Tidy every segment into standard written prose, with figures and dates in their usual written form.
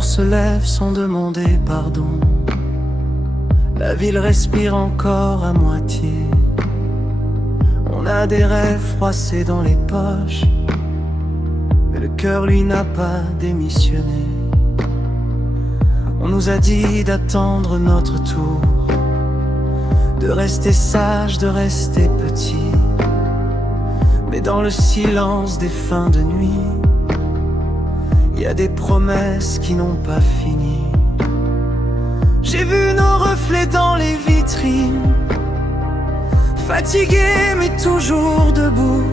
jour se lève sans demander pardon. La ville respire encore à moitié. On a des rêves froissés dans les poches, mais le cœur lui n'a pas démissionné. On nous a dit d'attendre notre tour, de rester sage, de rester petit. Mais dans le silence des fins de nuit, il y a des promesses qui n'ont pas fini. J'ai vu nos reflets dans les vitrines, fatigués mais toujours debout.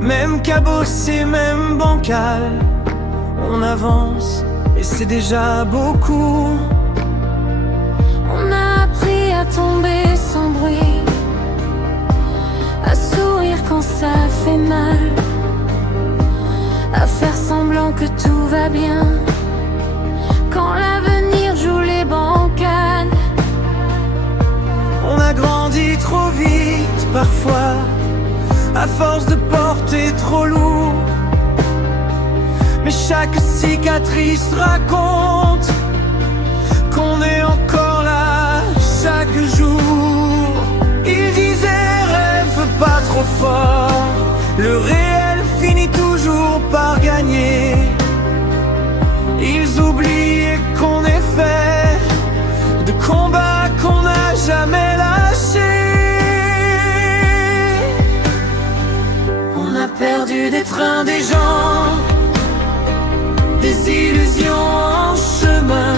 Même cabossé, même bancal, on avance et c'est déjà beaucoup. On a appris à tomber sans bruit, à sourire quand ça fait mal, à faire semblant que tout va bien quand l'avenir joue les bancanes. On a grandi trop vite parfois, à force de porter trop lourd. Mais chaque cicatrice raconte qu'on est encore là chaque jour. Ils disaient rêve pas trop fort, le réel finit toujours par gagner. Ils oubliaient qu'on est fait de combats qu'on n'a jamais lâchés. On a perdu des trains, des gens, des illusions en chemin,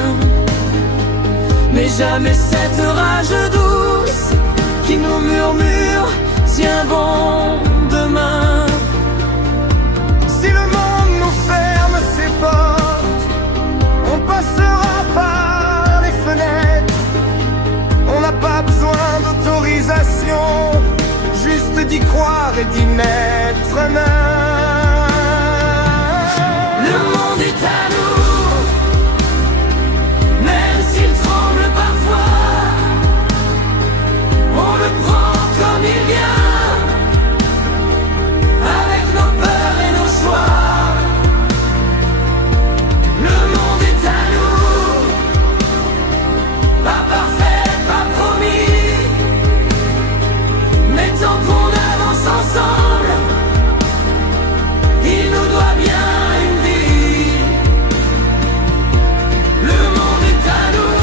mais jamais cette rage douce qui nous murmure tiens bon demain. Si le monde nous ferme ses portes, on passera par les fenêtres. On n'a pas besoin d'autorisation, juste d'y croire et d'y mettre main. Le monde est à nous, même s'il tremble parfois. On le prend comme il vient, avec nos peurs et nos choix. Le monde est à nous, pas parfait, pas promis, mais tant qu'on avance ensemble, il nous doit bien une vie. Le monde est à nous,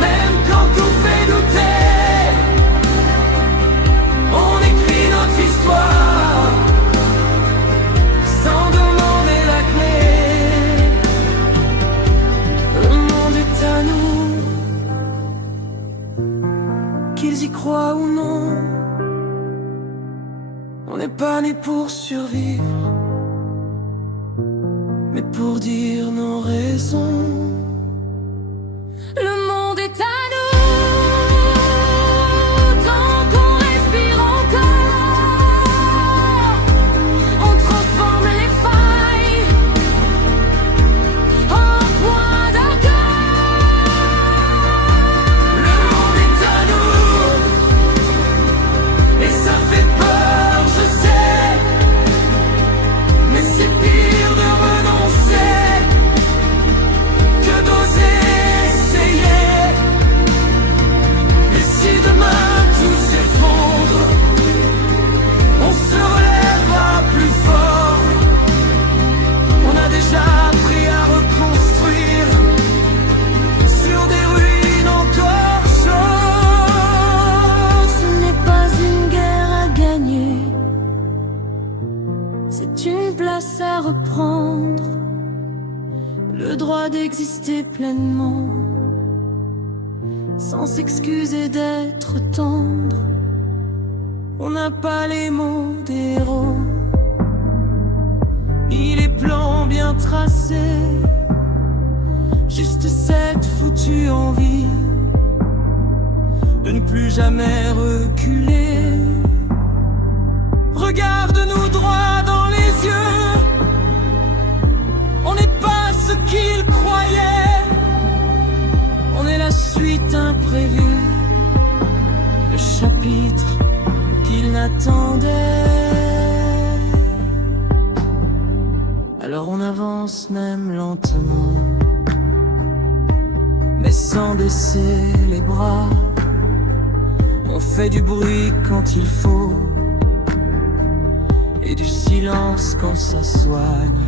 même quand tout fait douter. On écrit notre histoire sans demander la clé. Le monde est à nous, qu'ils y croient ou non. On n'est pas né pour survivre, mais pour dire nos raisons. Le monde est à nous, tant qu'on respire encore. On transforme les failles en points d'accord. Le monde est à nous, et ça fait peur, je sais, mais c'est pire de renoncer que d'oser essayer. Et si demain tout s'effondre, on se relèvera plus fort. On a déjà appris à reconstruire sur des ruines encore chaudes. Ce n'est pas une guerre à gagner, c'est une place à reprendre, le droit d'exister pleinement, sans s'excuser d'être tendre. On n'a pas les mots des héros, ni les plans bien tracés, juste cette foutue envie de ne plus jamais reculer. Regarde-nous droit dans les yeux, on n'est pas ce qu'ils croyaient, on est la suite imprévue, le chapitre qu'ils n'attendaient. Alors on avance même lentement, mais sans baisser les bras. On fait du bruit quand il faut, et du silence quand ça soigne.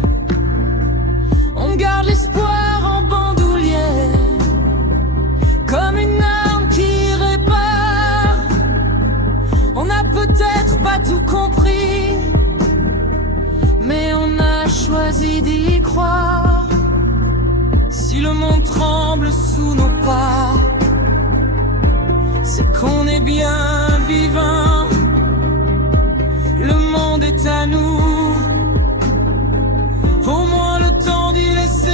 On garde l'espoir en bandoulière, comme une arme qui répare. On n'a peut-être pas tout compris, mais on a choisi d'y croire. Si le monde tremble sous nos pas, c'est qu'on est bien vivant. Le monde est à nous.